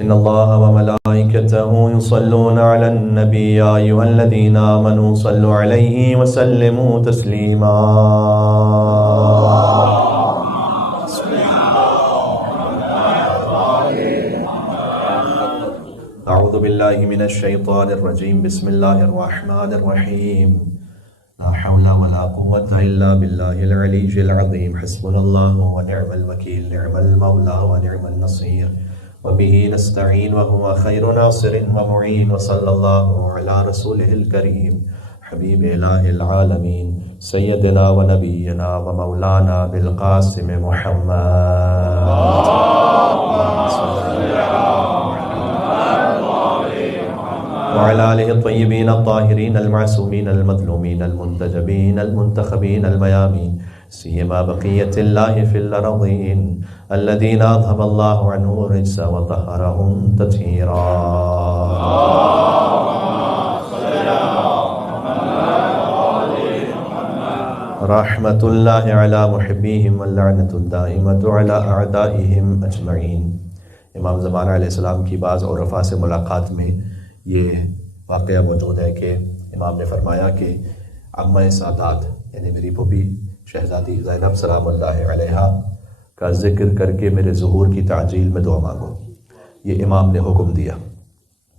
إن الله وملائكته يصلون على النبي يا أيها الذين آمنوا صلوا عليه وسلموا تسليما. أعوذ بالله من الشيطان الرجيم. بسم الله الرحمن الرحيم. لا حول ولا قوة إلا بالله العلي العظيم. حسبنا الله ونعم الوكيل، نعم المولى ونعم النصير، وبه نستعين وهو خير ناصر ومعين. وصلى الله على رسوله الكريم حبيب إله العالمين سيدنا ونبينا ومولانا بالقاسم محمد وعلى آله الطيبين الطاهرين المعصومين المظلومين المنتجبين المنتخبين الميامين، سيما بقية الله في الأرضين الذين أذهب الله عنهم الرجس وطهرهم تطهيرا. رحمة الله على محبيهم واللعنة الدائمة على أعدائهم أجمعين. امام زمانہ علیہ السلام کی بعض عرفاء سے ملاقات میں یہ واقعہ موجود ہے کہ امام نے فرمایا کہ عمہ سادات یعنی میری پھوپھی شہزادی زینب سلام اللہ علیہا کا ذکر کر کے میرے ظہور کی تعجیل میں دعا مانگو. یہ امام نے حکم دیا.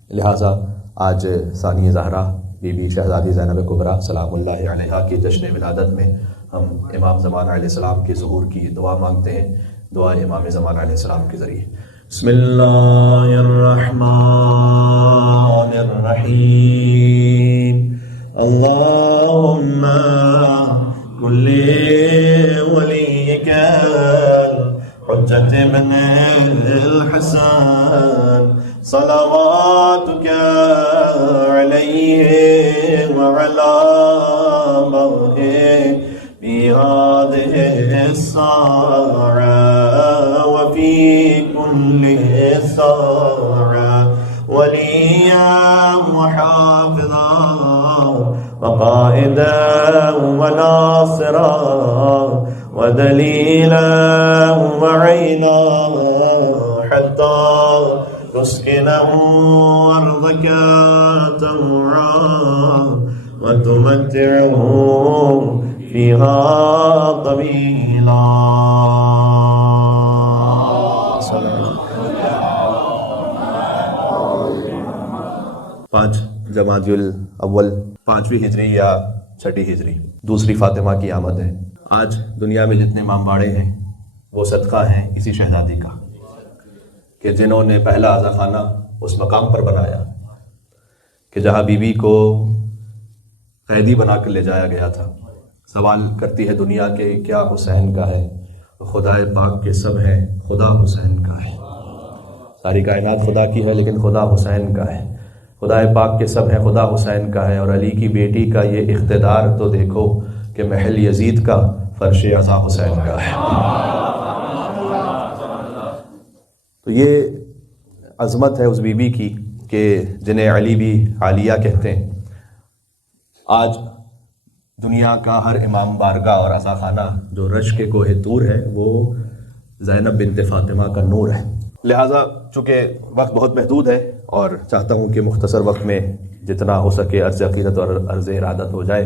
لہٰذا آج ثانی زہرا بی بی شہزادی زینب کبریٰ سلام اللہ علیہا کی جشن ولادت میں ہم امام زمانہ علیہ السلام کے ظہور کی دعا مانگتے ہیں. دعا امام زمانہ علیہ السلام کے ذریعے. بسم اللہ الرحمن الرحیم. اللہم کل ولیک حجت ابن الحسن صلواتک علیہ وعلا مہہ فی هذه الساعة وفي كل ساعة وليا وحافظا وقائدا وناصرا ودليلا وعينا حتى تسكنه أرضك طوعا وتمتعه فيها طويلا. پانچ جمادی الاول 5ویں ہجری یا 6ٹھی ہجری دوسری فاطمہ کی آمد ہے. آج دنیا میں جتنے امام باڑے ہیں وہ صدقہ ہیں اسی شہزادی کا کہ جنہوں نے پہلا آزا خانہ اس مقام پر بنایا کہ جہاں بی بی کو قیدی بنا کر لے جایا گیا تھا. سوال کرتی ہے دنیا کہ کیا حسین کا ہے؟ خدا پاک کے سب ہے، خدا حسین کا ہے. ساری کائنات خدا کی ہے لیکن خدا حسین کا ہے. خدا پاک کے سب ہے، خدا حسین کا ہے. اور علی کی بیٹی کا یہ اقتدار تو دیکھو کہ محل یزید کا فرش عزا حسین کا ہے. تو یہ عظمت ہے اس بی بی کی کہ جنہیں علی بھی عالیہ کہتے ہیں. آج دنیا کا ہر امام بارگاہ اور عزا خانہ جو رش کے کوہ طور ہے وہ زینب بنت فاطمہ کا نور ہے. لہٰذا چونکہ وقت بہت محدود ہے اور چاہتا ہوں کہ مختصر وقت میں جتنا ہو سکے عرض عقیدت اور عرض ارادت ہو جائے.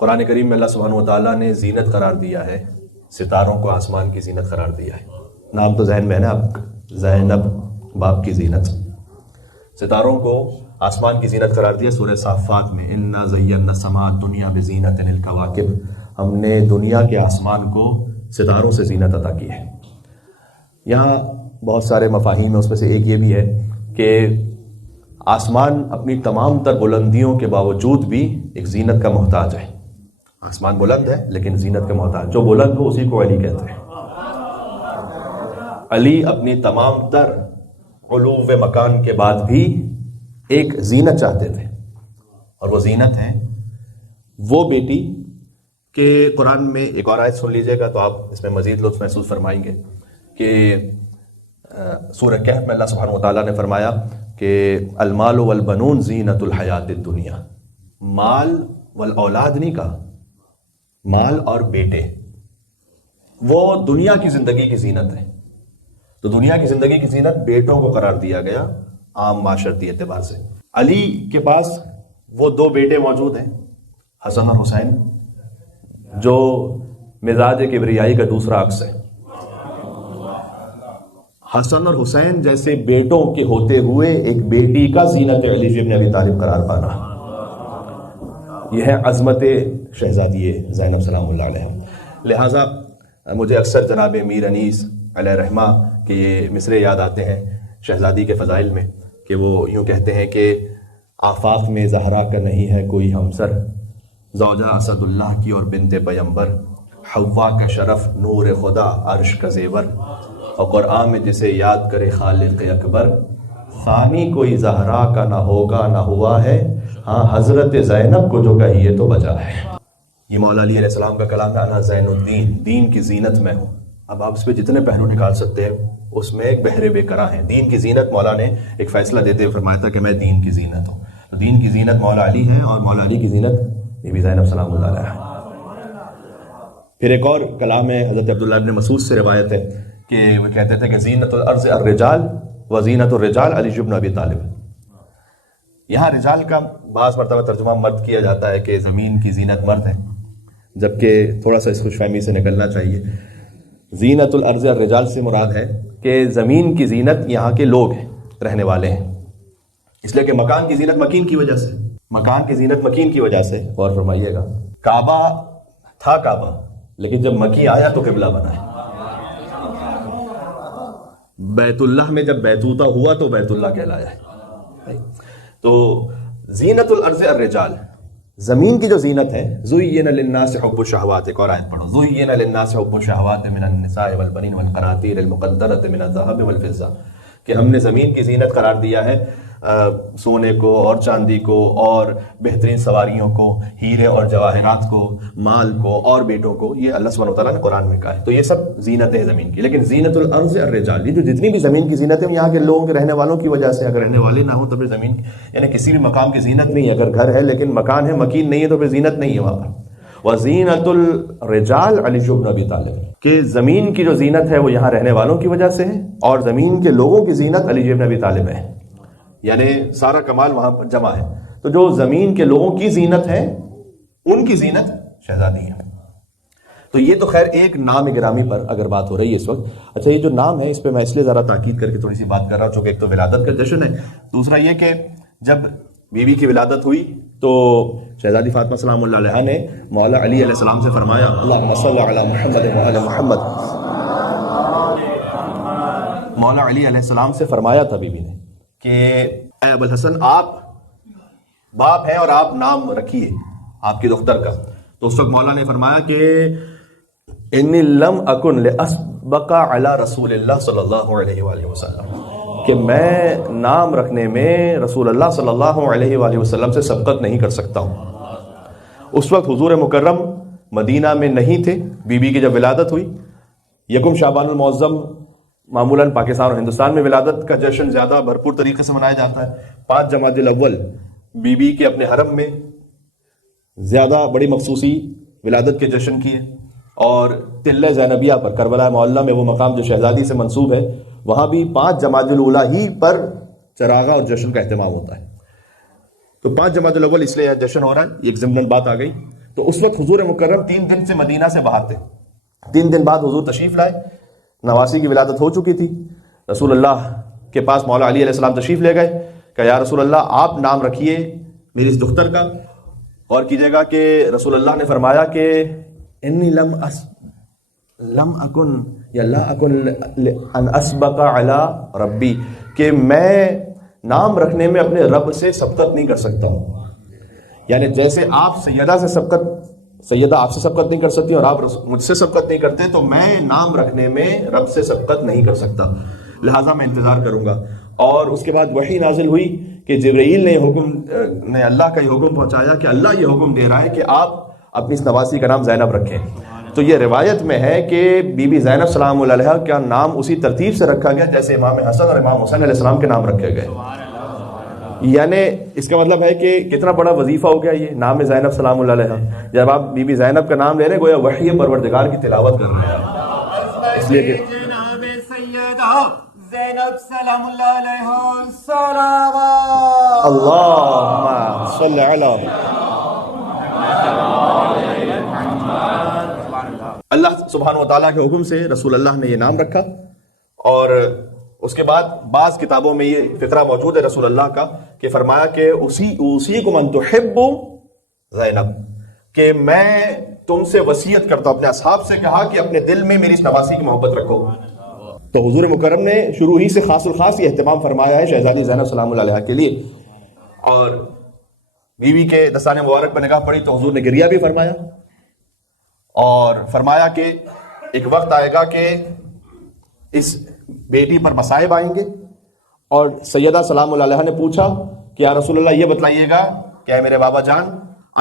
قرآن کریم میں اللہ سبحانہ و تعالیٰ نے زینت قرار دیا ہے ستاروں کو، آسمان کی زینت قرار دیا ہے. نام تو ذہن میں ہے نا اب، زینب باپ کی زینت. ستاروں کو آسمان کی زینت قرار دیا. سورہ صافات میں انا زینا السماء الدنیا بزینت الکواکب، ہم نے دنیا کے آسمان کو ستاروں سے زینت عطا کی ہے. یہاں بہت سارے مفاہیم ہیں، اس میں سے ایک یہ بھی ہے کہ آسمان اپنی تمام تر بلندیوں کے باوجود بھی ایک زینت کا محتاج ہے. آسمان بلند ہے لیکن زینت کا محتاج. جو بلند ہو اسی کو علی کہتے ہیں. علی اپنی تمام تر علو مکان کے بعد بھی ایک زینت چاہتے تھے، اور وہ زینت ہے وہ بیٹی کہ قرآن میں ایک اور آیت سن لیجئے گا تو آپ اس میں مزید لطف محسوس فرمائیں گے کہ سورہ کہف میں اللہ سبحانہ وتعالیٰ نے فرمایا کہ المال والبنون زینت الحیات الدنیا. مال والاولاد نہیں کہا، مال اور بیٹے وہ دنیا کی زندگی کی زینت ہے. تو دنیا کی زندگی کی زینت بیٹوں کو قرار دیا گیا عام معاشرتی اعتبار سے۔ علی کے پاس وہ دو بیٹے موجود ہیں، حسن اور حسین، جو مزاج کبریائی کا دوسرا عکس ہے۔ حسن اور حسین جیسے بیٹوں کے ہوتے ہوئے ایک بیٹی کا زینت علی بن ابی طالب قرار پانا، یہ ہے عظمت شہزادی زینب سلام اللہ علیہ۔ لہٰذا مجھے اکثر جناب میر انیس علیہ رحمہ کے یہ مصرے یاد آتے ہیں شہزادی کے فضائل میں، کہ وہ یوں کہتے ہیں کہ آفاق میں زہرا کا نہیں ہے کوئی ہمسر، زوجہ اسد اللہ کی اور بنت پیمبر، حوا کا شرف نور خدا عرش کا زیور، اور قرآن میں جسے یاد کرے خالق اکبر، ثانی کوئی زہرا کا نہ ہوگا نہ ہوا ہے، ہاں حضرت زینب کو جو کہیے تو بجا ہے۔ یہ مولا علی علیہ السلام کا کلام ہے، انا زین الدین، دین کی زینت میں ہوں۔ اب آپ اس پہ جتنے پہلو نکال سکتے ہیں، اس میں ایک بہرے بے کرا ہیں۔ دین کی زینت، مولا نے ایک فیصلہ دیتے ہوئے فرمایا تھا کہ میں دین کی زینت ہوں، تو دین کی زینت مولا علی ہے، اور مولا علی کی زینت بی بی زینب سلام اللہ علیہ۔ پھر ایک اور کلام ہے حضرت عبداللہ بن مسعود سے روایت ہے کہ وہ کہتے تھے کہ زینت الارض الرجال و زینت الرجال علی بن ابی طالب۔ یہاں رجال کا بعض مرتبہ ترجمہ مرد کیا جاتا ہے کہ زمین کی زینت مرد ہے، جبکہ تھوڑا سا اس خوش فہمی سے نکلنا چاہیے۔ زینت الارض الرجال سے مراد ہے کہ زمین کی زینت یہاں کے لوگ ہیں، رہنے والے ہیں، اس لیے کہ مکان کی زینت مکین کی وجہ سے، مکان کی زینت مکین کی وجہ سے۔ غور فرمائیے گا، کعبہ تھا کعبہ، لیکن جب مکی آیا تو قبلہ بنا ہے۔ بیت اللہ میں جب بیتوتا ہوا تو بیت اللہ کہلایا ہے۔ تو زینت الارض الرجال، زمین کی جو زینت ہے، زُيِّنَ لِلنَّاسِ حُبُّ الشَّهَوَاتِ، ایک اور آیت پڑھو، زُيِّنَ لِلنَّاسِ حُبُّ الشَّهَوَاتِ مِنَ النِّسَاءِ وَالْبَنِينَ وَالْقَنَاطِيرِ الْمُقَنطَرَةِ مِنَ الذَّهَبِ وَالْفِضَّةِ، کہ ہم نے زمین کی زینت قرار دیا ہے سونے کو اور چاندی کو اور بہترین سواریوں کو، ہیرے اور جواہرات کو، مال کو اور بیٹوں کو، یہ اللہ سبحانہ وتعالیٰ نے قرآن میں کہا ہے۔ تو یہ سب زینت ہے زمین کی، لیکن زینت الارض الرجال، یہ جو جتنی بھی زمین کی زینت ہے یہاں کے لوگوں کے رہنے والوں کی وجہ سے، اگر رہنے والے نہ ہوں تو پھر زمین یعنی کسی بھی مقام کی زینت نہیں ہے۔ اگر گھر ہے لیکن مکان ہے مکین نہیں ہے تو پھر زینت نہیں ہے وہاں پر۔ وزینت الرجال علی بن ابی طالب، کہ زمین کی جو زینت ہے وہ یہاں رہنے والوں کی وجہ سے ہے، اور زمین کے لوگوں کی زینت علی بن ابی طالب ہے، یعنی سارا کمال وہاں پر جمع ہے۔ تو جو زمین کے لوگوں کی زینت ہے ان کی زینت شہزادی ہے۔ تو یہ تو خیر ایک نام گرامی پر اگر بات ہو رہی ہے اس وقت۔ اچھا، یہ جو نام ہے اس پہ میں اس لیے ذرا تاکید کر کے تھوڑی سی بات کر رہا ہوں چونکہ ایک تو ولادت کا جشن ہے، دوسرا یہ کہ جب بیوی کی ولادت ہوئی تو شہزادی فاطمہ سلام اللہ علیہ نے مولا علی علیہ السلام سے فرمایا، اللہم صل علی محمد وعلی محمد، مولا علی علیہ السلام سے فرمایا تھا بیوی نے کہ اے ابو الحسن، آپ باپ ہیں اور آپ نام رکھیے آپ کی دختر کا۔ تو اس وقت مولا نے فرمایا کہ انی لم اکن لاسبق علی رسول اللہ صلی اللہ علیہ وآلہ وسلم، کہ میں نام رکھنے میں رسول اللہ صلی اللہ علیہ وآلہ وسلم سے سبقت نہیں کر سکتا ہوں۔ اس وقت حضور مکرم مدینہ میں نہیں تھے، بی بی کی جب ولادت ہوئی، یکم شعبان المعظم معمولاً پاکستان اور ہندوستان میں ولادت کا جشن زیادہ بھرپور طریقے سے منایا جاتا ہے۔ 5 جمادی الاول بی بی کے اپنے حرم میں زیادہ بڑی مخصوصی ولادت کے جشن کی ہے، اور تلہ زینبیہ پر کربلا معلیٰ میں وہ مقام جو شہزادی سے منسوب ہے، وہاں بھی 5 جمادی الاولیٰ ہی پر چراغا اور جشن کا اہتمام ہوتا ہے۔ تو 5 جمادی الاول اس لیے جشن ہو رہا ہے، ایک ضمن بات آ گئی۔ تو اس وقت حضور مکرم 3 دن سے مدینہ سے باہر تھے، 3 دن بعد حضور تشریف لائے، نواسی کی ولادت ہو چکی تھی۔ رسول اللہ کے پاس مولا علی علیہ السلام تشریف لے گئے کہ یا رسول اللہ آپ نام رکھیے میری اس دختر کا۔ اور کیجئے گا کہ رسول اللہ نے فرمایا کہ انی لم اکن یا لا اکن ان اسبق علی ربی، کہ میں نام رکھنے میں اپنے رب سے سبقت نہیں کر سکتا ہوں۔ یعنی جیسے آپ سیدہ سے سبقت، سیدہ آپ سے سبقت نہیں کر سکتی اور آپ مجھ سے سبقت نہیں کرتے، تو میں نام رکھنے میں رب سے سبقت نہیں کر سکتا، لہٰذا میں انتظار کروں گا۔ اور اس کے بعد وحی نازل ہوئی کہ جبرائیل نے اللہ کا یہ حکم پہنچایا کہ اللہ یہ حکم دے رہا ہے کہ آپ اپنی اس نواسی کا نام زینب رکھیں۔ تو یہ روایت میں ہے کہ بی بی زینب سلام اللہ علیہ کا نام اسی ترتیب سے رکھا گیا جیسے امام حسن اور امام حسین علیہ السلام کے نام رکھے گئے۔ یعنی اس کا مطلب ہے کہ کتنا بڑا وظیفہ ہو گیا یہ نام زینب سلام اللہ علیہ۔ جب آپ بی بی زینب کا نام لے رہے ہیں گویا وحی پروردگار کی تلاوت کر رہے ہیں، اس لیے کہ زینب سلام اللہ علیہ صلوات اللہم صلی علی اللہ سبحانہ و تعالیٰ کے حکم سے رسول اللہ نے یہ نام رکھا، اور اس کے بعد بعض کتابوں میں یہ فقرہ موجود ہے رسول اللہ کا کہ فرمایا کہ اوصیکم ان تحبوا زینب، کہ میں تم سے وصیت کرتا ہوں، اپنے اصحاب سے کہا کہ اپنے دل میں میری اس نواسی کی محبت رکھو۔ تو حضور مکرم نے شروع ہی سے خاص الخاص یہ اہتمام فرمایا ہے شہزادی زینب سلام اللہ علیہا کے لیے، اور بیوی کے دستان مبارک پر نگاہ پڑی تو حضور نے گریہ بھی فرمایا، اور فرمایا کہ ایک وقت آئے گا کہ اس بیٹی پر مصائب آئیں گے، اور سیدہ سلام اللہ علیہا نے پوچھا کہ یا رسول اللہ یہ بتلائیے گا کہ اے میرے بابا جان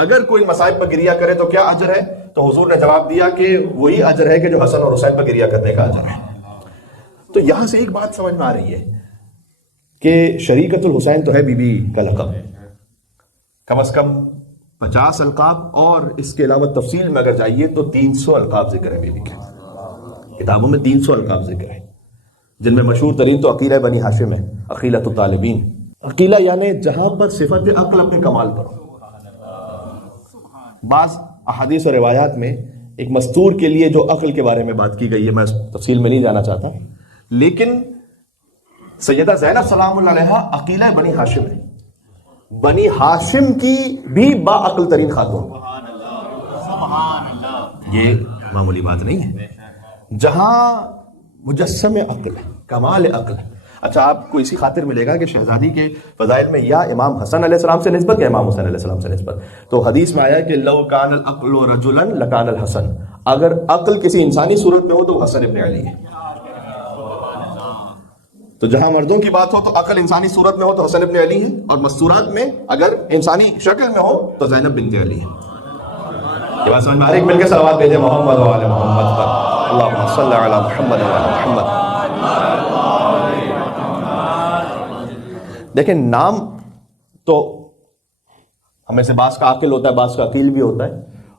اگر کوئی مصائب پر گریہ کرے تو کیا اجر ہے؟ تو حضور نے جواب دیا کہ وہی اجر ہے کہ جو حسن اور حسین پر گریہ کرنے کا اجر ہے۔ تو یہاں سے ایک بات سمجھ میں آ رہی ہے کہ شریکت الحسین تو ہے بی بی کا لقب، کم از کم 50 القاب، اور اس کے علاوہ تفصیل میں اگر جائیے تو 300 القاب ذکر ہے بی بی کے، کتابوں میں 300 القاب ذکر ہے، جن میں مشہور ترین تو عقیلہ بنی ہاشم ہے، عقیلۃ الطالبین۔ عقیلہ یعنی جہاں پر صفت عقل اپنے کمال پر ہو۔ بعض احادیث اور روایات میں ایک مستور کے لیے جو عقل کے بارے میں بات کی گئی ہے، میں تفصیل میں نہیں جانا چاہتا، لیکن سیدہ زینب سلام اللہ علیہا عقیلہ بنی ہاشم ہے، بنی ہاشم کی بھی با عقل ترین خاتون، یہ معمولی بات نہیں ہے، جہاں مجسم عقل ہے، کمال عقل ہے۔ اچھا، آپ کو اسی خاطر ملے گا کہ شہزادی کے فضائل میں یا امام حسن علیہ السلام سے نسبت یا امام حسین علیہ السلام سے نسبت، تو حدیث میں آیا کہ لو کان العقل رجلا لکان الحسن، اگر عقل کسی انسانی صورت میں ہو تو وہ حسن ابن علی ہے۔ تو جہاں مردوں کی بات ہو تو عقل انسانی صورت میں ہو تو حسن ابن علی ہے، اور مستورات میں اگر انسانی شکل میں ہو تو زینب بنت علی ہے۔ یہ بات سمجھ میں آ رہی ہے؟ مل کے صلوات بھیجیں محمد و آل محمد پر، اللہم صلی علی محمد و آل محمد۔ دیکھیں، نام تو ہمیں سے بعض کا عاقل ہوتا ہے، بعض کا عقیل بھی ہوتا ہے،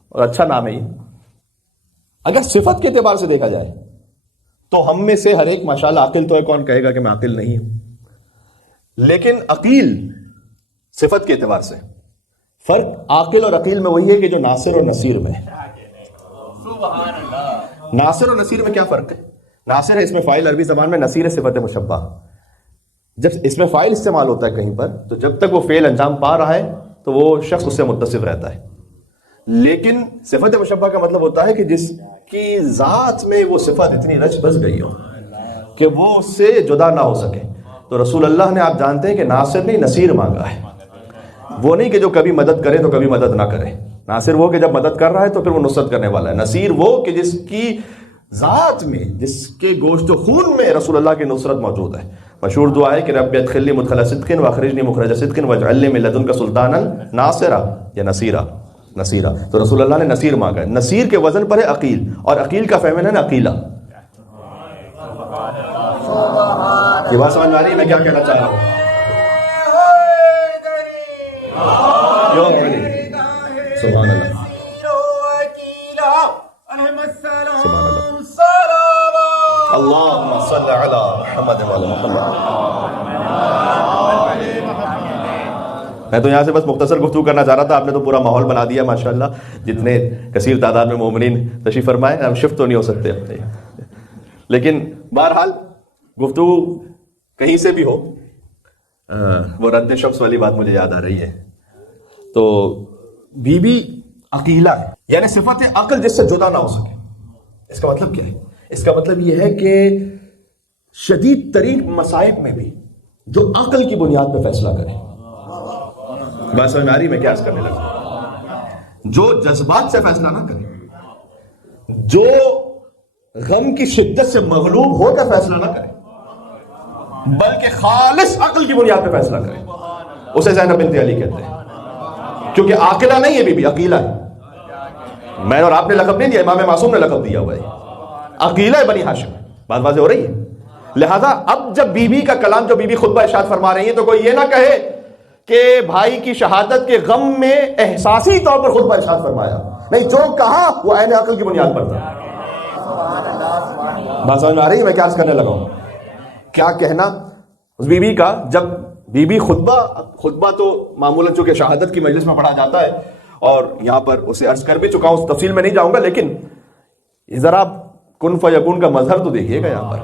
اور اچھا نام ہے یہ۔ اگر صفت کے اعتبار سے دیکھا جائے تو ہم میں سے ہر ایک ماشاءاللہ عاقل تو ہے، کون کہے گا کہ میں عاقل نہیں ہوں، لیکن عقیل صفت کے اعتبار سے فرق عاقل اور عقیل میں وہی ہے کہ جو ناصر اور نصیر میں ہے۔ ناصر اور نصیر میں کیا فرق ہے؟ ناصر ہے اس میں فاعل عربی زبان میں، نصیر ہے صفت مشبہ۔ جب اس میں فاعل استعمال ہوتا ہے کہیں پر تو جب تک وہ فعل انجام پا رہا ہے تو وہ شخص اس سے متصف رہتا ہے، لیکن صفت مشبہ کا مطلب ہوتا ہے کہ جس کی ذات میں وہ صفت اتنی رچ بس گئی ہو کہ وہ اس سے جدا نہ ہو سکے۔ تو رسول اللہ نے، آپ جانتے ہیں کہ ناصر نہیں نصیر مانگا ہے، وہ نہیں کہ جو کبھی مدد کرے تو کبھی مدد نہ کرے، ناصر وہ کہ جب مدد کر رہا ہے تو پھر وہ نصرت کرنے والا ہے، نصیر وہ کہ جس کی ذات میں، جس کے گوشت و خون میں رسول اللہ کی نصرت موجود ہے۔ مشہور دعا ہے کہ رب ادخلنی مدخل صدق واخرجنی مخرج صدق واجعل لی من لدنک سلطانا ناصرا یا نصیرا۔ تو رسول اللہ نے نصیر مانگا ہے، نصیر کے وزن پر ہے عقیل، اور عقیل کا فیمنن ہے عقیلہ۔ یہ بات سمجھ میں آ رہی ہے میں کیا کہنا چاہ رہا ہوں؟ سبحان اللہ، سبحان اللہ، اللہم صلی علی محمد و علی محمد۔ میں تو یہاں سے بس مختصر گفتگو کرنا چاہ رہا تھا، آپ نے تو پورا ماحول بنا دیا ماشاءاللہ، جتنے کثیر تعداد میں مومنین تشریف فرمائے، ہم شفٹ تو نہیں ہو سکتے اپنے، لیکن بہرحال گفتگو کہیں سے بھی ہو، وہ رد شمس والی بات مجھے یاد آ رہی ہے۔ تو بی بی عقیلہ ہے، یعنی صفت عقل جس سے جدا نہ ہو سکے۔ اس کا مطلب کیا ہے؟ اس کا مطلب یہ ہے کہ شدید ترین مصائب میں بھی جو عقل کی بنیاد پہ فیصلہ کرے۔ بات سمجھ میں آ رہی میں کیا کرنے لگا؟ جو جذبات سے فیصلہ نہ کرے، جو غم کی شدت سے مغلوب ہو کر فیصلہ نہ کرے، بلکہ خالص عقل کی بنیاد پہ فیصلہ کرے، اسے زینب بنت علی کہتے ہیں۔ کیونکہ عاقلہ نہیں ہے بی بی، عقیلہ ہے۔ میں اور آپ نے لقب نہیں دیا، امام معصوم نے لقب دیا ہوا ہے، عقیلہ بنی ہاشم۔ بات واضح ہو رہی ہے؟ لہذا اب جب بی بی کا کلام، جو بی بی خطبہ ارشاد فرما رہی ہیں، تو کوئی یہ نہ کہے کہ بھائی کی شہادت کے غم میں احساسی طور پر خطبہ ارشاد فرمایا، نہیں، جو کہا وہ عین عقل کی بنیاد پر تھا۔ بات سمجھ میں آ رہی ہے میں کیا عرض کرنے لگا ہوں؟ کیا کہنا اس بی بی کا جب بی بی خطبہ تو معمولاً چونکہ شہادت کی مجلس میں پڑھا جاتا ہے اور یہاں پر اسے عرض کر بھی چکا ہوں، اس تفصیل میں نہیں جاؤں گا، لیکن ذرا کن فیکون کا مظہر تو دیکھیے گا یہاں پر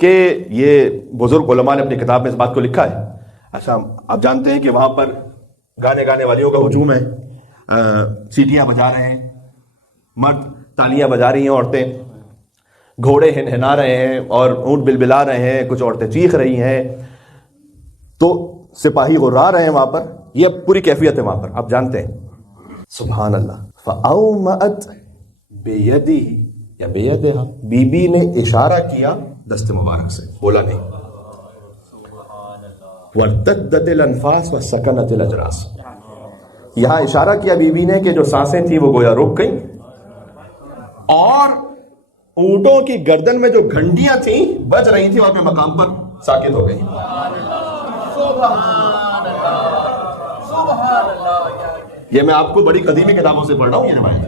کہ یہ بزرگ علماء نے اپنی کتاب میں اس بات کو لکھا ہے. اچھا آپ جانتے ہیں کہ وہاں پر گانے والیوں کا ہجوم ہے، سیٹیاں بجا رہے ہیں مرد، تالیاں بجا رہی ہیں عورتیں، گھوڑے ہنہنا رہے ہیں اور اونٹ بلبلا رہے ہیں، کچھ عورتیں چیخ رہی ہیں، تو سپاہی غرا رہے ہیں وہاں پر. یہ پوری کیفیت ہے وہاں پر، آپ جانتے ہیں. سبحان اللہ. فَأَوْمَأَتْ بِيَدِهِ یا بِيَدِهَا، بی بی نے اشارہ کیا دست مبارک سے، بولا نہیں. وَارْتَدَّتِ الْأَنْفَاسُ وَسَكَنَتِ الْأَجْرَاسُ، یہاں اشارہ کیا بی بی نے کہ جو سانسیں تھیں وہ گویا رک گئیں، اور اونٹوں کی گردن میں جو گھنٹیاں تھیں بج رہی تھیں اور اپنے مقام پر ساکت ہو گئی. یہ میں آپ کو بڑی قدیمی کتابوں سے پڑھ رہا ہوں یہ روایت.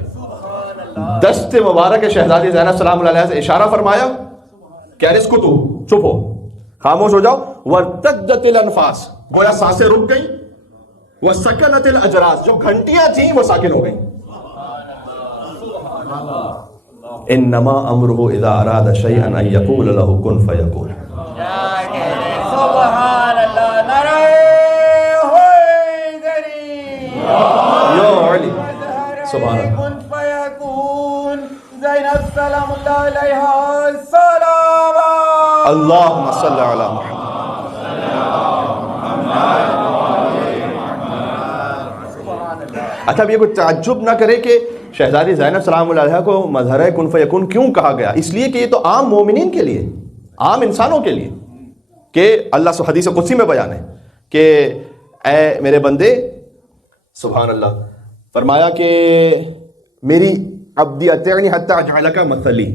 دست مبارک شہزادی زینب سلام اللہ علیہ سے اشارہ فرمایا کہ اسکتو، چپ ہو، خاموش ہو جاؤ. وارتدت الانفاس، گویا سانسیں رک گئیں. وسکنت الاجراس، جو گھنٹیاں تھیں وہ ساکن ہو گئیں. انما امره اذا اراد شيئا ان يقول له كن فيكون. سبحان اللہ، نعرہ حیدری، یا علی، سبحان اللہ. کن فیکون، زینب سلام اللہ علیہا السلام. اللہم صلی علی محمد. اچھا اب یہ کوئی تعجب نہ کرے کہ شہزادی زینب سلام اللہ علیہ کو مظہر کن فیکون کیوں کہا گیا. اس لیے کہ یہ تو عام مومنین کے لیے، عام انسانوں کے لیے، کہ اللہ حدیث قدسی میں بیان ہے کہ اے میرے بندے، سبحان اللہ، فرمایا کہ میری عبدی اطیعنی حتی اجعلک مثلی،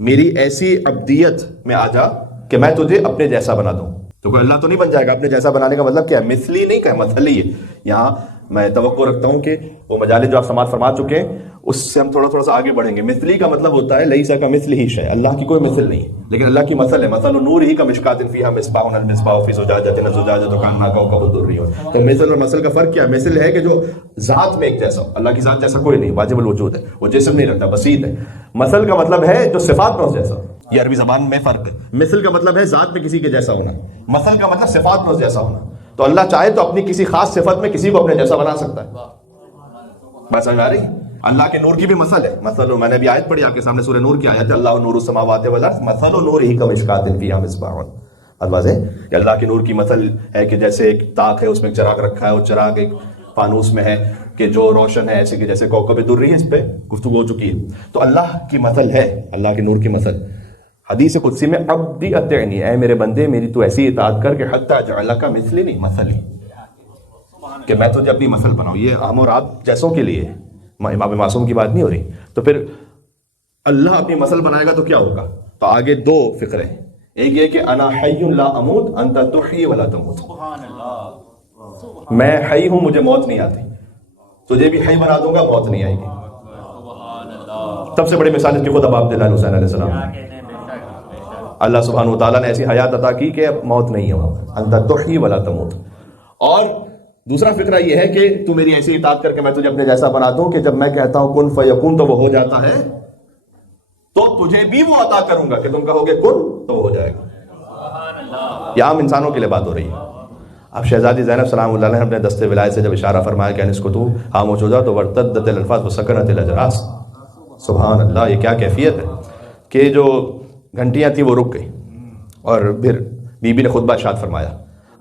میری ایسی عبدیت میں آ جا کہ میں تجھے اپنے جیسا بنا دوں. تو کوئی اللہ تو نہیں بن جائے گا. اپنے جیسا بنانے کا مطلب کیا ہے؟ مثلی نہیں کہا، مثلی ہے. یہاں میں توقع رکھتا ہوں کہ وہ مجالس جو آپ سماعت فرما چکے ہیں اس سے ہم تھوڑا سا آگے بڑھیں گے. مثلی کا مطلب ہوتا ہے لیسا کمثلہ شیء، اللہ کی کوئی مثل نہیں، لیکن اللہ کی مثل ہے. مثل نورہ کمشکاۃ فیہا مصباح، المصباح فی زجاجۃ، الزجاجۃ کانہا کوکب درری. تو مثل اور مثل کا فرق کیا ہے؟ مثل ہے کہ جو ذات میں ایک جیسا ہو. اللہ کی ذات جیسا کوئی نہیں، واجب الوجود ہے، وہ جسم نہیں رکھتا، بسیط ہے. مثل کا مطلب ہے جو صفات میں اس جیسا ہو. یہ عربی زبان میں فرق ہے. مثل کا مطلب ہے ذات میں کسی کے جیسا ہونا، مثل کا مطلب صفات میں اس جیسا ہونا. تو اللہ چاہے تو اپنی کسی خاص صفت میں کسی کو اپنے جیسا بنا سکتا ہے. بات سمجھ آ رہی؟ اللہ کے نور کی بھی مثل ہے. مثل، میں نے ابھی آیت پڑھی آپ کے سامنے، سورہ نور کی آیت ہے، اللہ نور السماوات والارض مثل نورہ کمشکاۃ فیہا مصباح. الفاظ ہے کہ اللہ کے نور کی مثل ہے کہ جیسے ایک طاق ہے، اس میں ایک چراغ رکھا ہے، اور چراغ ایک فانوس میں ہے کہ جو روشن ہے، ایسے کہ جیسے کوکب درری ہے. اس پہ گفتگو ہو چکی ہے. تو اللہ کی مثل ہے، اللہ کے نور کی مثل. حدیث قدسی میں عبدی اطیعنی، اے میرے بندے میری تو ایسی اطاعت کر کہ حتی اجعلک مثلی، نہیں مثلی، کہ میں تجھے اپنی مثل بناؤں. یہ ہم اور آپ جیسوں کے لیے، امام معصوم کی بات نہیں ہو رہی. تو پھر اللہ اپنی مثل بنائے گا تو کیا ہوگا؟ تو آگے دو فقرے، ایک یہ کہ انا حی لا اموت انت تحیی ولا تموت، میں حی ہوں مجھے موت نہیں آتی، تجھے بھی حی بنا دوں گا، موت نہیں آئے گی. سب سے بڑی مثال اس کی خود ابا عبداللہ حسین علیہ السلام. اللہ سبحانہ وتعالیٰ نے ایسی حیات عطا کی کہ موت نہیں ہے وہاں، انت تحیی ولا تموت. اور دوسرا فقرہ یہ ہے کہ تو میری ایسی اطاعت کر کے میں تجھے اپنے جیسا بنا دوں کہ جب میں کہتا ہوں کن فیکون تو وہ ہو جاتا ہے، تو تجھے بھی وہ عطا کروں گا کہ تم کہو گے کن تو وہ ہو جائے گا. یہ عام انسانوں کے لیے بات ہو رہی ہے. اب شہزادی زینب سلام اللہ علیہ نے اپنے دست ولایت سے جب اشارہ فرمایا کہ اس کو تو خاموش ہو جاؤ، تو ورتدت الانفاس وسکنت الاجراس. سبحان اللہ، یہ کیا کیفیت ہے کہ جو گھنٹیاں تھیں وہ رک گئی. اور پھر بی بی نے خطبہ ارشاد فرمایا.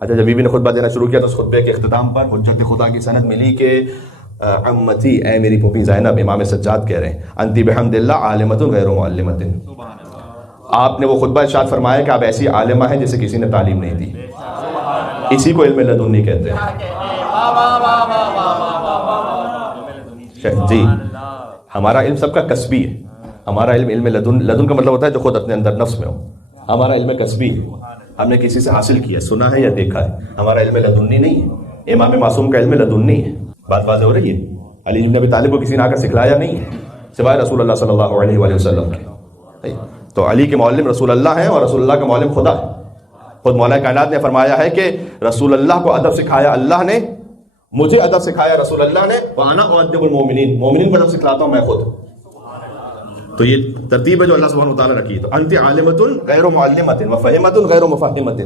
اچھا جب بی بی نے خطبہ دینا شروع کیا تو اس خطبے کے اختتام پر حجت خدا کی سند ملی کہ عمتی، اے میری پھوپھی زینب، امام سجاد کہہ رہے ہیں، انتی بحمد اللہ عالمۃ غیر معلمۃ. آپ نے وہ خطبہ ارشاد فرمایا کہ آپ ایسی عالمہ ہیں جسے کسی نے تعلیم نہیں دی. اسی کو علم لدنی کہتے ہیں. جی، ہمارا علم سب کا کسبی ہے. ہمارا علم لدن کا مطلب ہوتا ہے جو خود اپنے اندر نفس میں ہو. ہمارا علم کسبی ہے، ہم نے کسی سے حاصل کیا، سنا ہے یا دیکھا ہے. ہمارا علم لدنی نہیں ہے. امام معصوم کا علم لدنی ہے. بات واضح ہو رہی ہے. علی بن ابی طالب کو کسی نے آ کر سکھلایا نہیں ہے سوائے رسول اللہ صلی اللہ علیہ وآلہ وسلم کے. تو علی کے معلم رسول اللہ ہیں اور رسول اللہ کا معلم خدا ہے. خود مولا کائنات نے فرمایا ہے کہ رسول اللہ کو ادب سکھایا اللہ نے, مجھے ادب سکھایا رسول اللہ نے, وانا اؤدب المؤمنین, مومنین کو ادب سکھلاتا ہوں میں خود. تو یہ ترتیب ہے جو اللہ سبحانہ وتعالی نے رکھی. تو انت عالمۃ غیر معلمۃ وفہمۃ غیر مفہمۃ,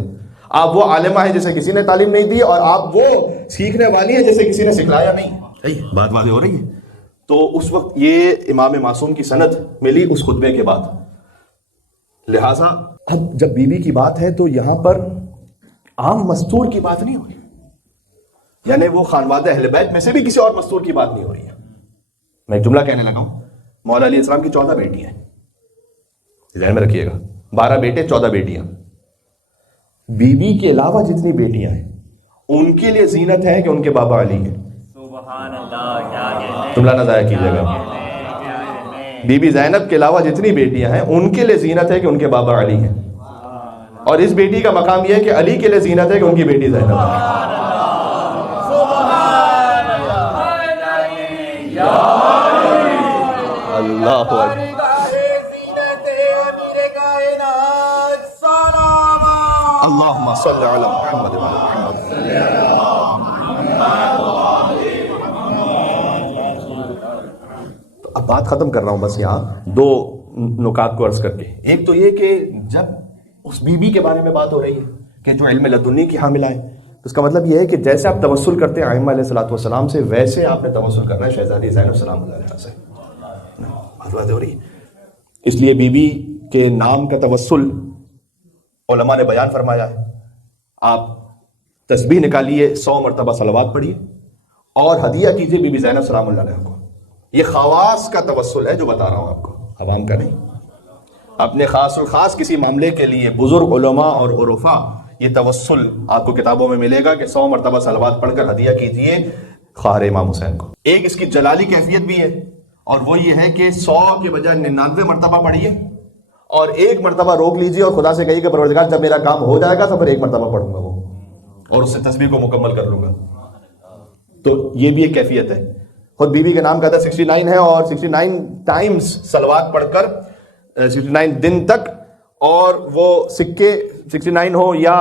آپ وہ عالمہ ہیں جسے کسی نے تعلیم نہیں دی, اور آپ وہ سیکھنے والی ہیں جسے کسی نے سکھلایا نہیں. بات واضح ہو رہی ہے. تو اس وقت یہ امام معصوم کی سند ملی اس خطبے کے بعد. لہٰذا اب جب بی بی کی بات ہے تو یہاں پر عام مستور کی بات نہیں ہو رہی, یعنی وہ خانوادہ اہل بیت میں سے بھی کسی اور مستور کی بات نہیں ہو رہی ہے. میں ایک جملہ کہنے لگا ہوں, مولا علیہ السلام کی 14 بیٹیاں ہیں, ذہن میں رکھیے گا, 12 بیٹے 14 بیٹیاں. بی بی کے علاوہ جتنی بیٹیاں ہیں ان کے لیے زینت ہے کہ ان کے بابا علی ہیں. جملہ نہ ضائع کیجیے گا. بی بی زینب کے علاوہ جتنی بیٹیاں ہیں ان کے لیے زینت ہے کہ ان کے بابا علی ہیں, اور اس بیٹی کا مقام یہ ہے کہ علی کے لیے زینت ہے کہ ان کی بیٹی زینب ہے. اللہ اکبر. اللہم صلی علی محمد تو اب بات ختم کر رہا ہوں بس یہاں دو نکات کو عرض کر کے. ایک تو یہ کہ جب اس بی بی کے بارے میں بات ہو رہی ہے کہ جو علم لدنی کی حاملہ ہے, تو اس کا مطلب یہ ہے کہ جیسے آپ توسل کرتے ہیں ائمہ علیہ الصلوۃ والسلام سے, ویسے آپ نے توسل کرنا ہے شہزادی زینب سلام اللہ علیہا سے. بات ہو رہی ہے. اس لیے بی بی کے نام کا توسل علماء نے بیان فرمایا ہے. آپ تسبیح نکالیے, 100 مرتبہ صلوات پڑھیے اور ہدیہ کیجیے بی بی زینب سلام اللہ علیہا کو. یہ خواص کا توسل ہے جو بتا رہا ہوں آپ کو, عوام کا نہیں. اپنے خاص اور خاص کسی معاملے کے لیے بزرگ علماء اور عرفاء یہ توسل آپ کو کتابوں میں ملے گا کہ 100 مرتبہ صلوات پڑھ کر ہدیہ کیجیے خواہر امام حسین کو. ایک اس کی جلالی کیفیت بھی ہے, اور وہ یہ ہے کہ 100 کے بجائے 99 مرتبہ پڑھیے اور 1 مرتبہ روک لیجیے اور خدا سے کہیے کہ پروردگار جب میرا کام ہو جائے گا تو پھر 1 مرتبہ پڑھوں گا وہ, اور اس سے تسبیح کو مکمل کر لوں گا. تو یہ بھی ایک کیفیت ہے. خود بی بی کے نام کا عدد 69 ہے, اور 69 ٹائمز صلوات پڑھ کر 69 دن تک, اور وہ سکے 69 ہو یا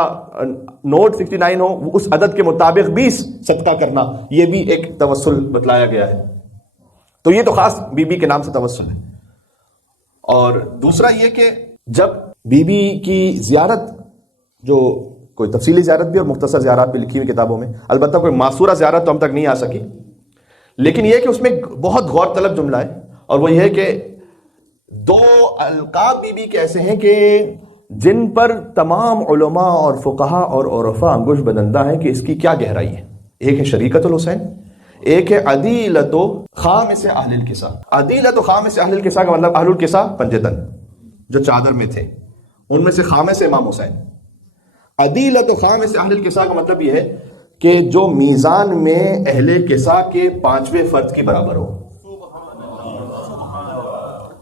نوٹ 69 ہو, اس عدد کے مطابق بھی صدقہ کرنا, یہ بھی ایک توسل بتلایا گیا ہے. تو یہ تو خاص بی بی کے نام سے توسل ہے. اور دوسرا یہ کہ جب بی بی کی زیارت, جو کوئی تفصیلی زیارت بھی اور مختصر زیارت بھی لکھی ہوئی کتابوں میں, البتہ کوئی معصورہ زیارت تو ہم تک نہیں آ سکی, لیکن یہ کہ اس میں بہت غور طلب جملہ ہے, اور وہ یہ ہے کہ 2 القاب بی بی کے ایسے ہیں کہ جن پر تمام علماء اور فقہا اور عرفاء انگشت بدندہ ہیں کہ اس کی کیا گہرائی ہے. ایک ہے شریکت الحسین, ایک ہے عدیلۃ خامس اہل الکساء. عدیلۃ خامس اہل الکساء کا مطلب اہل الکساء پنجتن جو چادر میں تھے, ان میں سے خامس امام حسین. عدیلۃ خامس اہل الکساء کا مطلب یہ ہے کہ جو میزان میں اہل کساء کے 5ویں فرد کی برابر ہو.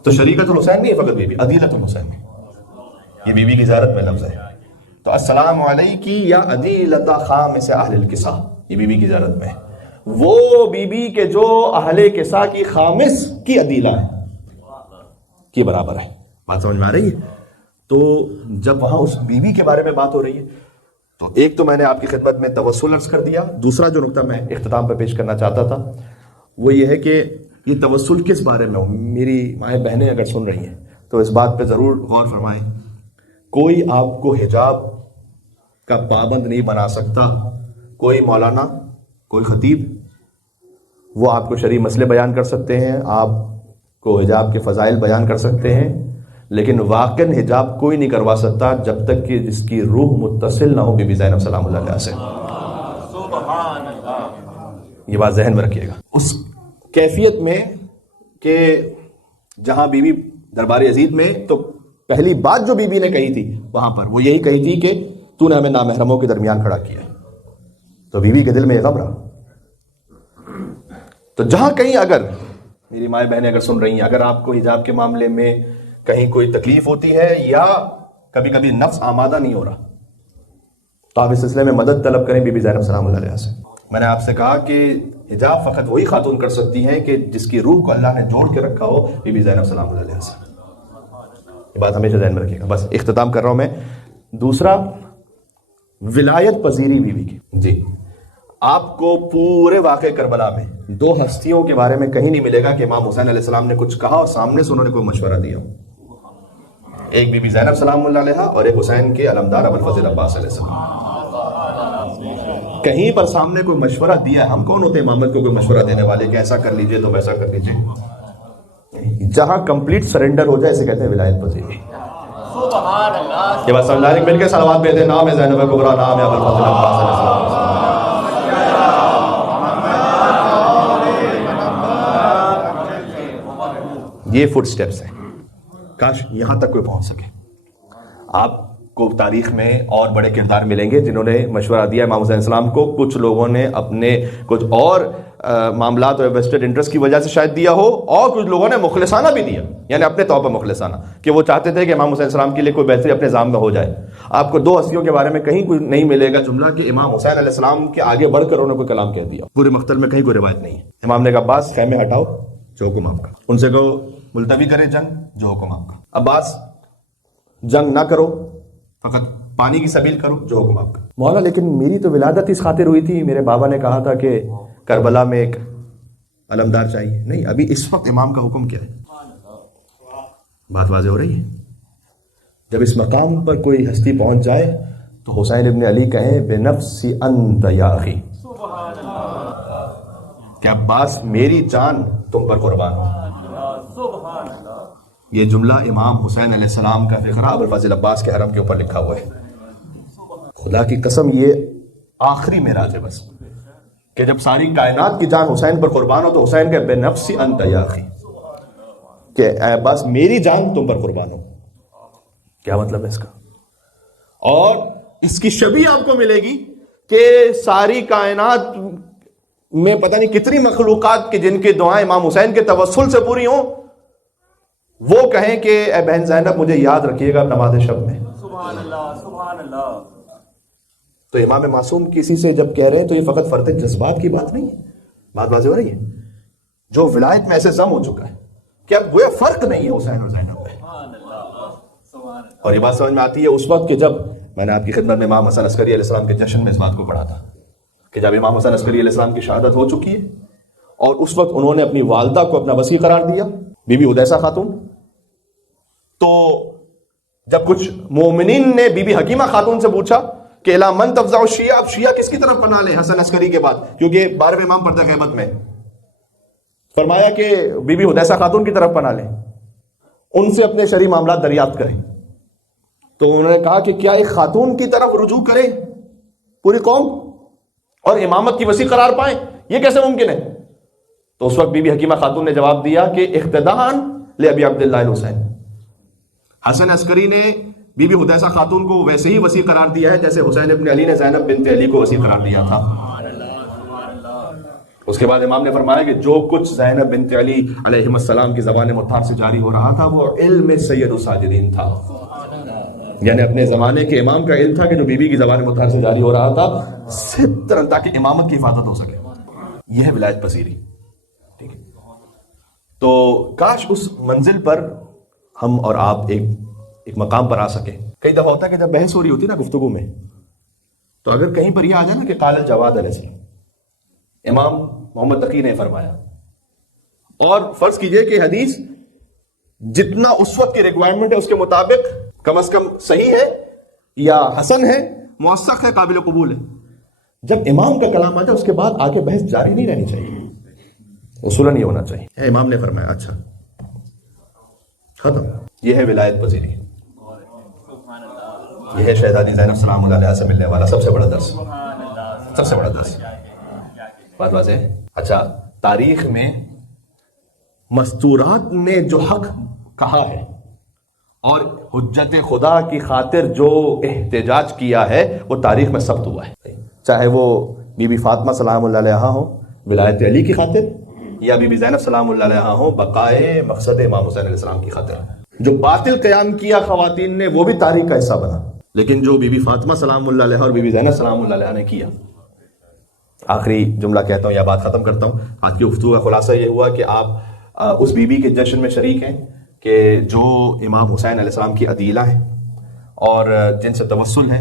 تو شریکت الحسین نہیں ہے فقط بی بی, عدیلۃ الحسین میں, یہ بی بی کی زیارت میں لفظ ہے. تو السلام علیکی یا عدیلۃ خامس اہل الکساء, یہ بی بی کی زیارت میں ہے. وہ بی بی کے جو اہل کساء کی خامس کی عدیلہ ہے کی برابر ہے. بات سمجھ میں آ رہی ہے؟ تو جب وہاں اس بی بی کے بارے میں بات ہو رہی ہے تو ایک تو میں نے آپ کی خدمت میں توسل عرض کر دیا. دوسرا جو نقطہ میں اختتام پہ پیش کرنا چاہتا تھا وہ یہ ہے کہ یہ توسل کس بارے میں ہو. میری مائیں بہنیں اگر سن رہی ہیں تو اس بات پہ ضرور غور فرمائیں. کوئی آپ کو حجاب کا پابند نہیں بنا سکتا, کوئی مولانا, کوئی خطیب. وہ آپ کو شرعی مسئلے بیان کر سکتے ہیں, آپ کو حجاب کے فضائل بیان کر سکتے ہیں, لیکن واقعاً حجاب کوئی نہیں کروا سکتا جب تک کہ جس کی روح متصل نہ ہو بی بی زینب سلام اللہ علیہا سے. سبحان اللہ. یہ بات ذہن میں رکھیے گا. اس کیفیت میں کہ جہاں بی بی دربار یزید میں, تو پہلی بات جو بی بی نے کہی تھی وہاں پر وہ یہی کہی تھی کہ تو نے ہمیں نامحرموں کے درمیان کھڑا کیا. تو بی بی کے دل میں یہ غم رہا. تو جہاں کہیں اگر میری مائیں بہنیں اگر سن رہی ہیں, اگر آپ کو حجاب کے معاملے میں کہیں کوئی تکلیف ہوتی ہے یا کبھی کبھی نفس آمادہ نہیں ہو رہا, تو آپ اس سلسلے میں مدد طلب کریں بی بی زینب سلام اللہ علیہا سے. میں نے آپ سے کہا کہ حجاب فقط وہی خاتون کر سکتی ہیں کہ جس کی روح کو اللہ نے جوڑ کے رکھا ہو بی بی زینب سلام اللہ علیہا سے. یہ بات ہمیشہ ذہن میں رکھیے گا. بس اختتام کر رہا ہوں میں. دوسرا ولایت پذیری بیوی کی. جی آپ کو پورے واقع کربلا میں دو ہستیوں کے بارے میں کہیں نہیں ملے گا کہ امام حسین علیہ السلام نے کچھ کہا اور سامنے سے انہوں نے کوئی مشورہ دیا. ایک بی بی زینب سلام اللہ علیہا اور ایک حسین کے علمدار ابوالفضل عباس علیہ السلام. کہیں پر سامنے کوئی مشورہ دیا ہے. ہم کون ہوتے ہیں امامت کو کوئی مشورہ دینے والے کہ ایسا کر لیجئے تو ویسا کر لیجئے. جہاں کمپلیٹ سرنڈر ہو جائے اسے کہتے ہیں ولایت پذیری. سبحان اللہ. یہ بس سمجھانے مل کے صلوات بھیجتے ہیں. نام ہے زینب کبریٰ, نام ہے ابوالفضل عباس علیہ السلام. یہ فٹ سٹیپس ہیں. کاش یہاں تک کوئی پہنچ سکے. آپ کو تاریخ میں اور بڑے کردار ملیں گے جنہوں نے مشورہ دیا امام حسین السلام کو. کچھ لوگوں نے اپنے کچھ اور معاملات اور ویسٹڈ انٹرسٹ کی وجہ سے شاید دیا ہو, اور کچھ لوگوں نے مخلصانہ بھی دیا, یعنی اپنے طور پر مخلصانہ, کہ وہ چاہتے تھے کہ امام حسین السلام کے لیے کوئی بہتری اپنے نظام میں ہو جائے. آپ کو دو ہستیوں کے بارے میں کہیں کوئی نہیں ملے گا جملہ کہ امام حسین علیہ السلام کے آگے بڑھ کر انہوں نے کوئی کلام کہہ دیا. پورے مقتل میں کہیں کوئی روایت نہیں ہے. امام نے کہا عباس خیمے ہٹاؤ, جو حکم آپ کا. ان سے کہو ملتوی کرے جنگ, جو حکم آپ کا. عباس جنگ نہ کرو, فقط پانی کی سبیل کرو, جو حکم آپ کا. مولا لیکن میری تو ولادت اس خاطر ہوئی تھی, میرے بابا نے کہا تھا کہ کربلا میں ایک علمدار چاہیے. نہیں, ابھی اس وقت امام کا حکم کیا ہے؟ بات واضح ہو رہی ہے. جب اس مقام پر کوئی ہستی پہنچ جائے تو حسین ابن علی کہیں بنفسی انت یا اخی, کہ عباس میری جان تم پر قربان ہو. یہ جملہ امام حسین علیہ السلام کا فقرہ ابوالفضل عباس کے حرم کے اوپر لکھا ہوا ہے. خدا کی قسم یہ آخری معراج ہے بس, کہ جب ساری کائنات کی جان حسین پر قربان ہو تو حسین کے بے نفسی انت یا اخی, کہ اے عباس میری جان تم پر قربان ہو. کیا مطلب ہے اس کا؟ اور اس کی شبیہ آپ کو ملے گی کہ ساری کائنات میں پتہ نہیں کتنی مخلوقات کی جن کی دعائیں امام حسین کے توسل سے پوری ہوں, وہ کہیں کہ اے بہن زینب مجھے یاد رکھیے گا نماز شب میں. سبحان اللہ, سبحان اللہ. تو امام معصوم کسی سے جب کہہ رہے ہیں تو یہ فقط فرد جذبات کی بات نہیں ہے. بات واضح ہو رہی ہے. جو ولایت میں ایسے ضم ہو چکا ہے کہ اب گویا فرق نہیں ہے حسین اور زینب میں. اور یہ بات سمجھ میں آتی ہے اس وقت کہ جب میں نے آپ کی خدمت میں امام حسن عسکری علیہ السلام کے جشن میں اس بات کو پڑھا تھا کہ جب امام حسن عسکری علیہ السلام کی شہادت ہو چکی ہے اور اس وقت انہوں نے اپنی والدہ کو اپنا وصی قرار دیا, بی بی حدیثہ خاتون, تو جب کچھ مومنین نے بی بی حکیمہ خاتون سے پوچھا کہ الا من تفزع الشیعہ, اب شیعہ کس کی طرف پناہ لیں حسن عسکری کے بعد, کیونکہ 12ویں امام پردہ غیبت میں, فرمایا کہ بی بی حدیثہ خاتون کی طرف پناہ لیں, ان سے اپنے شرعی معاملات دریافت کریں. تو انہوں نے کہا کہ کیا ایک خاتون کی طرف رجوع کرے پوری قوم اور امامت کی وسیع قرار پائیں, یہ کیسے ممکن ہے؟ تو اس وقت بی بی حکیمہ خاتون نے جواب دیا کہ اقتداء لابی عبداللہ الحسین, حسن عسکری نے بی بی حدیثہ خاتون کو ویسے ہی وسیع قرار دیا ہے جیسے حسین ابن علی نے زینب بنت علی کو وسیع قرار دیا تھا. اس کے بعد امام نے فرمایا کہ جو کچھ زینب بنت علی علیہ السلام کی زبان مطہر سے جاری ہو رہا تھا وہ علم سید الساجدین تھا, یعنی اپنے زمانے کے امام کا علم تھا کہ جو بی بی کی زبان مطہر سے جاری ہو رہا تھا ستر تاکہ امامت کی حفاظت ہو سکے. یہ ہے ولایت پذیری. ٹھیک ہے, تو کاش اس منزل پر ہم اور آپ ایک مقام پر آ سکے. کئی دفعہ ہوتا ہے کہ جب بحث ہو رہی ہوتی ہے نا گفتگو میں, تو اگر کہیں پر یہ آ جائے نا کہ قال الجواد علیہ السلام, امام محمد تقی نے فرمایا, اور فرض کیجئے کہ حدیث جتنا اس وقت کی ریکوائرمنٹ ہے اس کے مطابق کم از کم صحیح ہے یا حسن ہے, موثق ہے, قابل قبول ہے. جب امام کا کلام آتا ہے اس کے بعد آگے بحث جاری نہیں رہنی چاہیے, اصولاً یہ ہونا چاہیے. امام نے فرمایا اچھا ختم. یہ ہے ولایت پذیری. یہ ہے شہزادی زینب سلام اللہ علیہا سے ملنے والا سب سے بڑا درس, سب سے بڑا درس. بات واضح ہے. اچھا, تاریخ میں مستورات نے جو حق کہا ہے اور حجت خدا کی خاطر جو احتجاج کیا ہے وہ تاریخ میں ثبت ہوا ہے, چاہے وہ بی بی فاطمہ سلام اللہ علیہا ہو ولایت علی کی خاطر, یا بی بی زینب سلام اللہ علیہا ہو بقائے مقصد امام حسین علیہ السلام کی خاطر. جو باطل قیام کیا خواتین نے وہ بھی تاریخ کا حصہ بنا, لیکن جو بی بی فاطمہ سلام اللہ علیہا اور بی بی زینب سلام اللہ علیہا نے کیا. آخری جملہ کہتا ہوں یا بات ختم کرتا ہوں. آج کی گفتگو کا خلاصہ یہ ہوا کہ آپ اس بی بی کے جشن میں شریک ہیں کہ جو امام حسین علیہ السلام کی عدیلہ ہیں اور جن سے توسل ہے،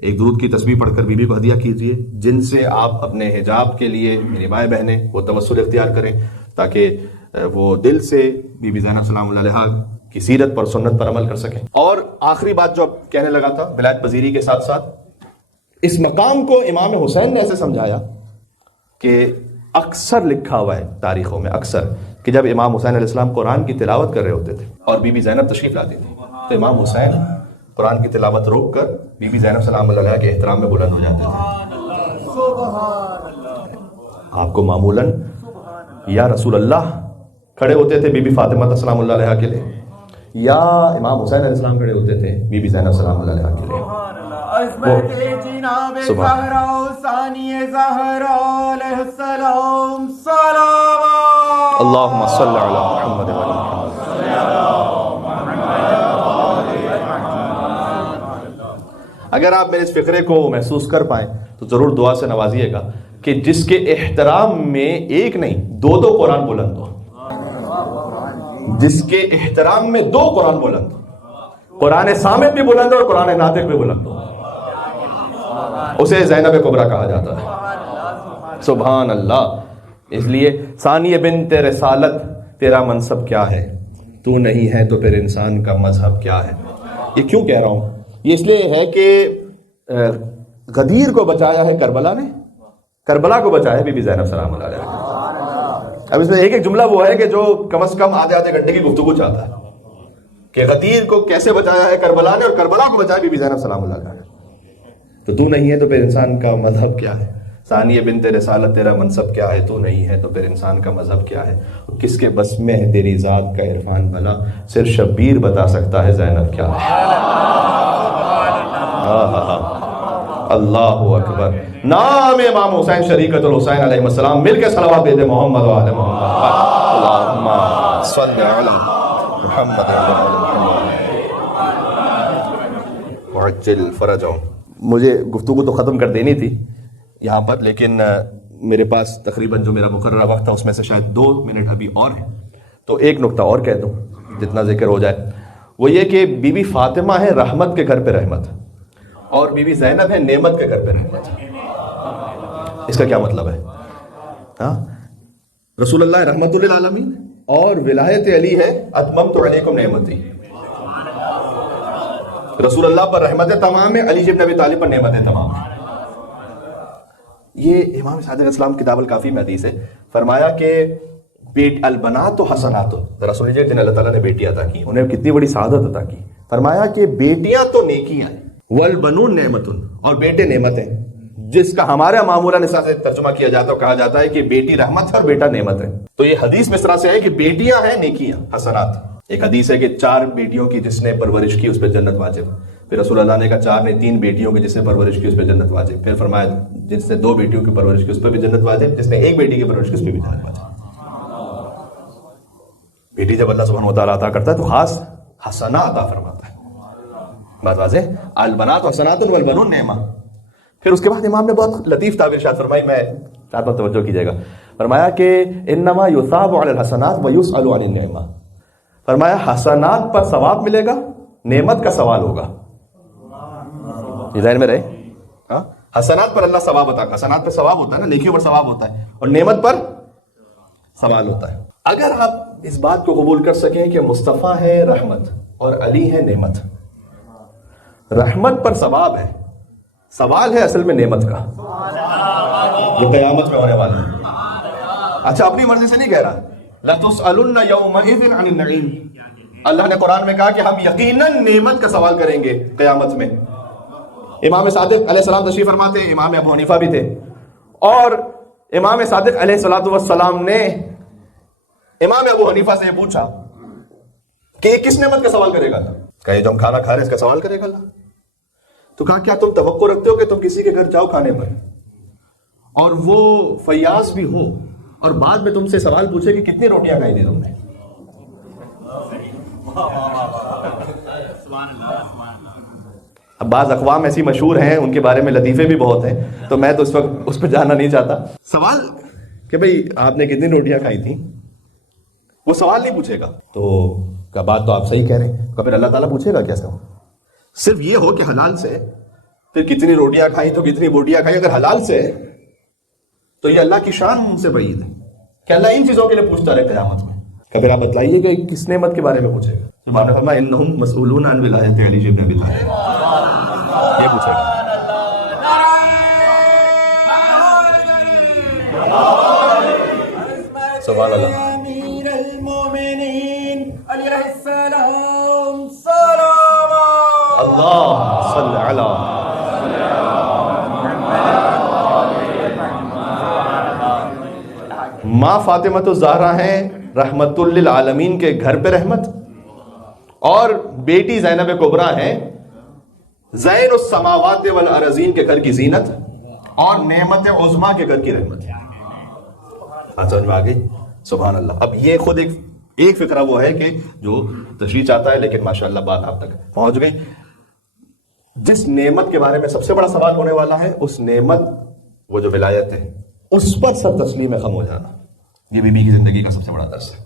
ایک درود کی تسبیح پڑھ کر بیوی کو ہدیہ کیجیے، جن سے آپ اپنے حجاب کے لیے میری مائیں بہنیں وہ توسل اختیار کریں تاکہ وہ دل سے بی بی زینب سلام اللہ علیہا کی سیرت پر سنت پر عمل کر سکیں۔ اور آخری بات جو اب کہنے لگا تھا ولایت پذیری کے ساتھ ساتھ، اس مقام کو امام حسین نے ایسے سمجھایا کہ اکثر لکھا ہوا ہے تاریخوں میں، اکثر، کہ جب امام حسین علیہ السلام قرآن کی تلاوت کر رہے ہوتے تھے اور بی بی زینب تشریف لاتی تھی تو امام حسین قرآن کی تلاوت روک کر بی بی زینب سلام اللہ علیہا کے احترام میں بلند ہو جاتے تھے۔ آپ کو معمولاً یا رسول اللہ کھڑے ہوتے تھے بی بی فاطمہ سلام اللہ علیہا کے لیے، یا امام حسین علیہ السلام کھڑے ہوتے تھے بی بی زینب سلام اللہ علیہا کے لیے۔ اللہم صلی علی محمد و علی محمد۔ اگر آپ میرے اس فقرے کو محسوس کر پائیں تو ضرور دعا سے نوازیے گا کہ جس کے احترام میں ایک نہیں دو قرآن بلند ہو، جس کے احترام میں دو قرآن بلند ہو، قرآن صامت بھی بلند ہو اور قرآن ناطق بھی بلند ہو، اسے زینب کبریٰ کہا جاتا ہے۔ سبحان اللہ۔ اس لیے ثانیہ بنت رسالت، تیرا منصب کیا ہے؟ تو نہیں ہے تو پھر انسان کا مذہب کیا ہے؟ یہ کیوں کہہ رہا ہوں؟ یہ اس لیے ہے کہ غدیر کو بچایا ہے کربلا نے، کربلا کو بچایا ہے بی بی زینب سلام اللہ علیہا۔ اب اس میں ایک جملہ وہ ہے کہ جو کم از کم آدھے گھنٹے کی گفتگو چاہتا ہے کہ غدیر کو کیسے بچایا ہے کربلا نے اور کربلا کو بچایا بی بی زینب سلام اللہ علیہا۔ تو نہیں ہے تو پھر انسان کا مذہب کیا ہے؟ ثانیہ بنت رسالت، تیرا منصب کیا ہے؟ تو نہیں ہے تو پھر انسان کا مذہب کیا ہے؟ کس کے بس میں ہے تیری ذات کا عرفان بھلا، صرف شبیر بتا سکتا ہے زینب کیا ہے۔ اللہ اکبر۔ نام امام حسین شریکت الحسین علیہ السلام، مل کے صلوات دے دے محمد و آل محمد۔ اللہم صلی علی محمد و آل محمد وعجل فرجہم۔ مجھے گفتگو تو ختم کر دینی تھی یہاں پر، لیکن میرے پاس تقریباً جو میرا مقررہ وقت تھا اس میں سے شاید 2 منٹ ابھی اور ہیں، تو ایک نقطہ اور کہہ دوں جتنا ذکر ہو جائے۔ وہ یہ کہ بی بی فاطمہ ہے رحمت کے گھر پہ رحمت، اور بی بی زینب ہے نعمت کے گھر پہ رحمت۔ اس کا کیا مطلب ہے؟ ہاں، رسول اللہ رحمت للعالمین اور ولایت علی ہے اتممت علیکم نعمتی۔ رسول اللہ پر رحمت تمام ہے، علی بن ابی طالب پر نعمت تمام ہے۔ یہ امام صادق اسلام کتاب الکافی میں حدیث ہے، فرمایا کہ البنات و حسنات، ذرا سنیے جن اللہ تعالیٰ نے بیٹی عطا کی انہیں کتنی بڑی سعادت عطا کی۔ فرمایا کہ بیٹیاں تو نیکیاں ہیں، والبنون نعمت، اور بیٹے نعمت ہیں، جس کا ہمارے معمولاً اس طرح سے ترجمہ کیا جاتا ہے، کہا جاتا ہے کہ بیٹی رحمت ہے اور بیٹا نعمت ہے۔ تو یہ حدیث میں اس طرح سے ہے کہ بیٹیاں ہیں نیکیاں حسنات۔ ایک حدیث ہے کہ 4 بیٹیوں کی جس نے پرورش کی اس پہ جنت واجب، پھر رسول اللہ نے کہا 4 نے 3 بیٹیوں کی جس نے پرورش کی اس پہ جنت واجب، پھر فرمایا جس نے 2 بیٹیوں کی پرورش کی اس پہ بھی جنت واجب، جس نے 1 بیٹی کی پرورش کی اس پہ بھی جنت واجب۔ بیٹی جب اللہ سبحانہ وتعالیٰ عطا کرتا ہے تو خاص حسنہ عطا فرماتا ہے، بات واضح۔ البنات حسنات والبنون نعمہ۔ پھر اس کے بعد امام نے بہت لطیف تعبیر ارشاد فرمائی، میں چاہتا ہوں توجہ کیجیے گا۔ فرمایا کہ انما یثاب علی الحسنات ویسأل عن النعمہ، فرمایا حسنات پر ثواب ملے گا، نعمت کا سوال ہوگا۔ یہ ذہن میں رہے، ہاں، حسنات پر اللہ ثواب عطا، حسنات پہ ثواب ہوتا ہے نا، نیکیوں پر ثواب ہوتا ہے، اور نعمت پر سوال ہوتا ہے۔ اگر آپ اس بات کو قبول کر سکیں کہ مصطفیٰ ہے رحمت اور علی ہے نعمت، رحمت پر ثواب ہے، سوال ہے اصل میں نعمت کا، جو قیامت میں ہونے والا ہے۔ اچھا، اپنی مرضی سے نہیں کہہ رہا، لَتُسْأَلُنَّ يَوْمَئِذٍ عَنِ النَّعِيمِ، اللہ نے قرآن میں کہا کہ ہم یقیناً نعمت کا سوال کریں گے قیامت میں۔ امام صادق علیہ السلام تشریف فرماتے ہیں، امام ابو حنیفہ بھی تھے، اور امام صادق علیہ السلام نے امام ابو حنیفہ سے یہ پوچھا کہ کس نعمت کا سوال کرے گا اللہ؟ کہا یہ جو ہم کھانا کھا رہے ہیں اس کا سوال کرے گا اللہ؟ تو کہا کیا تم توقع رکھتے ہو کہ تم کسی کے گھر جاؤ کھانے پر اور وہ فیاض بھی ہو اور بعد میں تم سے سوال پوچھے کہ کتنی روٹیاں کھائی تھی تم نے؟ اب بعض اقوام ایسی مشہور ہیں، ان کے بارے میں لطیفے بھی بہت ہیں، تو میں تو اس وقت اس پہ جانا نہیں چاہتا۔ سوال کہ بھئی آپ نے کتنی روٹیاں کھائی تھیں، وہ سوال نہیں پوچھے گا۔ تو کہ بات تو آپ صحیح کہہ رہے ہیں. پھر اللہ تعالیٰ پوچھے گا کیسے ہو؟ صرف یہ ہو کہ حلال سے، پھر کتنی روٹیاں کھائیں تو کتنی بوٹیاں کھائیں، اگر حلال سے تو یہ اللہ کی شان سے بعید ہے کہ اللہ ان چیزوں کے لیے پوچھتا رہے قیامت میں. کہ پھر آپ بتلائیے کہ کس نعمت کے بارے میں پوچھے گا؟ سبحان نے فرمایا انہم مسئولون عن ولایت علی ابن ابی طالب، یہ پوچھے گا. سبحان اللہ. امیر المومنین علیہ السلام سلام اللہ صلی علی ماں فاطمۃ الزہرا ہیں رحمت للعالمین کے گھر پہ رحمت، اور بیٹی زینب کبریٰ ہیں زین السماوات والارضین کے گھر کی زینت، اور نعمت عظمیٰ کے گھر کی رحمت. سمجھ میں آ گئی؟ سبحان اللہ. اب یہ خود ایک فقرہ وہ ہے کہ جو تشریح چاہتا ہے، لیکن ماشاءاللہ بات آپ تک پہنچ گئی. جس نعمت کے بارے میں سب سے بڑا سوال ہونے والا ہے، اس نعمت وہ جو ولایت ہے اس پر سب تسلیم خم ہو جانا، یہ بی بی کی زندگی کا سب سے بڑا درس ہے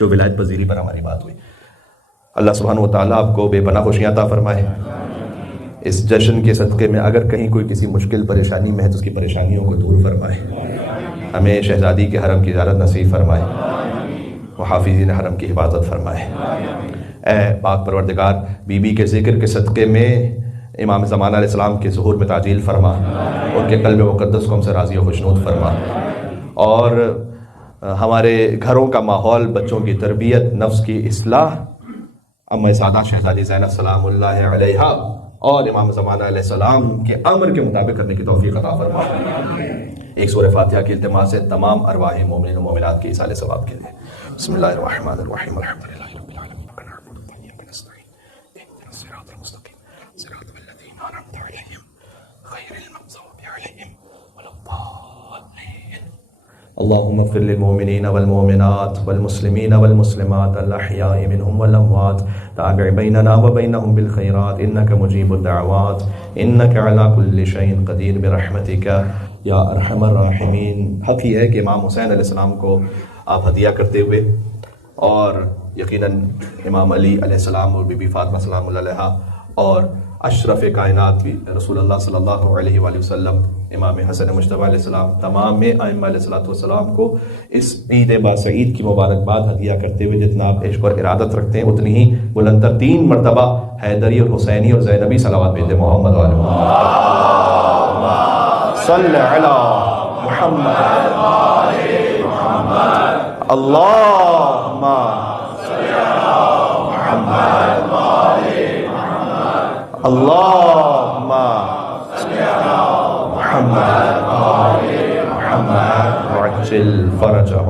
جو ولایت پذیری پر ہماری بات ہوئی. اللہ سبحانہ و تعالیٰ آپ کو بے پناہ خوشیاں عطا فرمائے. اس جشن کے صدقے میں اگر کہیں کوئی کسی مشکل پریشانی میں ہے تو اس کی پریشانیوں کو دور فرمائے. ہمیں شہزادی کے حرم کی زیارت نصیب فرمائے، محافظین حرم کی حفاظت فرمائے. اے پاک پروردگار، بی بی کے ذکر کے صدقے میں امام زمانہ علیہ السلام کے ظہور میں تعجیل فرما، ان کے قلب مقدس کو ہم سے راضی و خوشنود فرما، اور ہمارے گھروں کا ماحول، بچوں کی تربیت، نفس کی اصلاح ام سعادہ شہزادی زینب سلام اللہ علیہا اور امام زمانہ علیہ السلام کے امر کے مطابق کرنے کی توفیق عطا فرما. ایک سورہ فاتحہ کی التماس ہے تمام ارواح مومنین و مومنات کے ایصال ثواب کے لیے. بسم اللہ الرحمن الرحیم الحمدللہ رب العالمین ونعبد و نستعین اهدنا الصراط المستقیم صراط الذین انعمت علیہم غیر المغضوب علیہم ولا الضالین. اللهم اغفر للمؤمنين والمؤمنات والمسلمين والمسلمات الأحياء منهم والأموات تابع بيننا وبينهم بالخيرات إنك مجيب الدعوات إنك على كل شيء قدير برحمتك یا ارحم الراحمین. حق ہی ہے کہ امام حسین علیہ السلام کو آپ ہدیہ کرتے ہوئے، اور یقیناً امام علی علیہ السلام اور بی بی فاطمہ سلام اللہ علیہا اور اشرف کائنات بھی رسول اللہ صلی اللہ علیہ وآلہ وسلم، امام حسن مجتبی علیہ السلام، تمام ائمہ علیہ السلام کو اس عید باسعید کی مبارکباد ہدیہ کرتے ہوئے جتنا آپ عشق اور ارادت رکھتے ہیں اتنی ہی بلندتر 3 مرتبہ حیدری اور حسینی اور زینبی صلوات بھیج دیں. محمد وعلی محمد صلی علی محمد اللہم صلی علی محمد اللہم صلی علی محمد وعجل فرجہ.